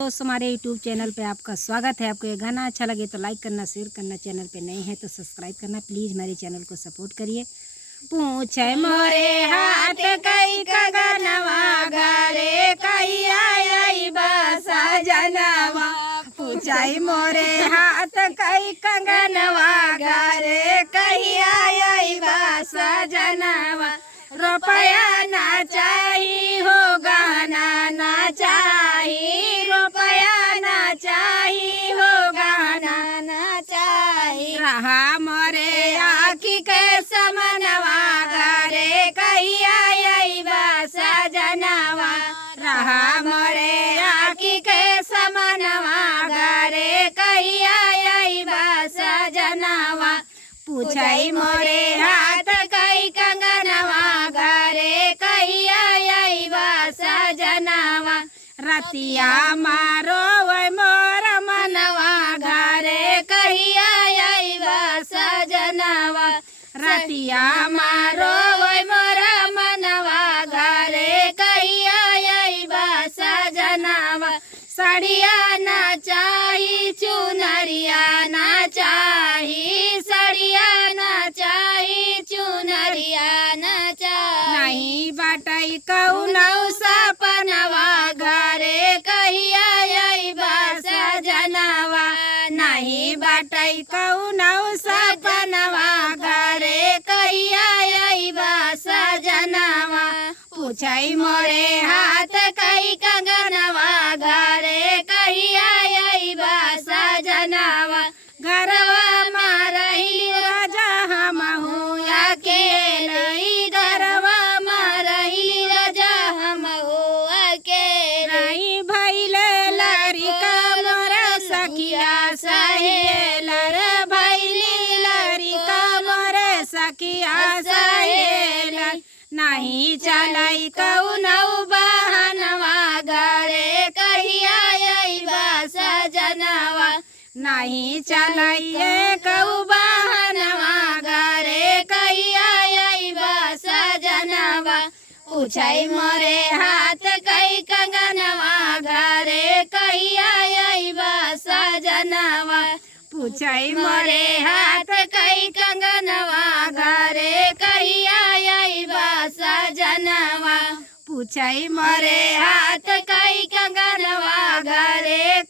दोस्तों हमारे YouTube channel पे आपका स्वागत है। आपको ये गाना अच्छा लगे तो लाइक करना, शेयर करना, चैनल पे नए हैं तो सब्सक्राइब करना। प्लीज़ हमारे चैनल को सपोर्ट करिए। पूछे मोरे हाथ कई कगनवा घरे कई आई बसा जनवा। पूछे मोरे हाथ कई कंगनवा घरे कई आई बसा जनवा। रुपया ना चाहिए हो गाना ना चाहिए, रुपया ना चाहिए हो गाना ना चाहिए। रहा मोरे आखी के समनवा घरे कही आई बसा जनवा। रहा मोरे आखी के समनवा घरे कही आई बसा जनवा। पूछई मोरे हाथ कई कंगनवा घरे कही आई बसा जनवा। रतिया मारो वै मोर मनवा घरे कही आई बसा जनवा। रतिया मारो वै मोर मनवा घरे कही आई बसा जनवा। सड़िया ना चाही चुनरिया ना चाही, सड़िया ना चाही चुनरिया ना चाही। नहीं बटई कौनौ सपनवा घरे कही आई बसा जनवा। नहीं बटई कौनौ सपनवा घरे कही आई बसा जनवा। पूछई मोरे हाथ कई कंगनवा घरे कही आई बसा जनवा। घरवा मारहिली राजा हम हूँ अकेले, घरवा मारहिली राजा हम हूँ अकेले। नहीं भैले लड़का मोर सखिया सहेलर, भैली लड़का मोर सखिया सहेलर। नहीं चलाई कौनौ बहनवा घरे कही आई बसा जनवा। नहीं चलाइए कऊ बहनवा घरे कही आई बसा जनवा। पूछई मोरे हाथ कई कंगनवा घरे कही आई बसा जनवा। पूछई मोरे हाथ कई कंगनवा घरे कही आई बसा जनवा। पूछई मोरे हाथ कई कंगनवा घरे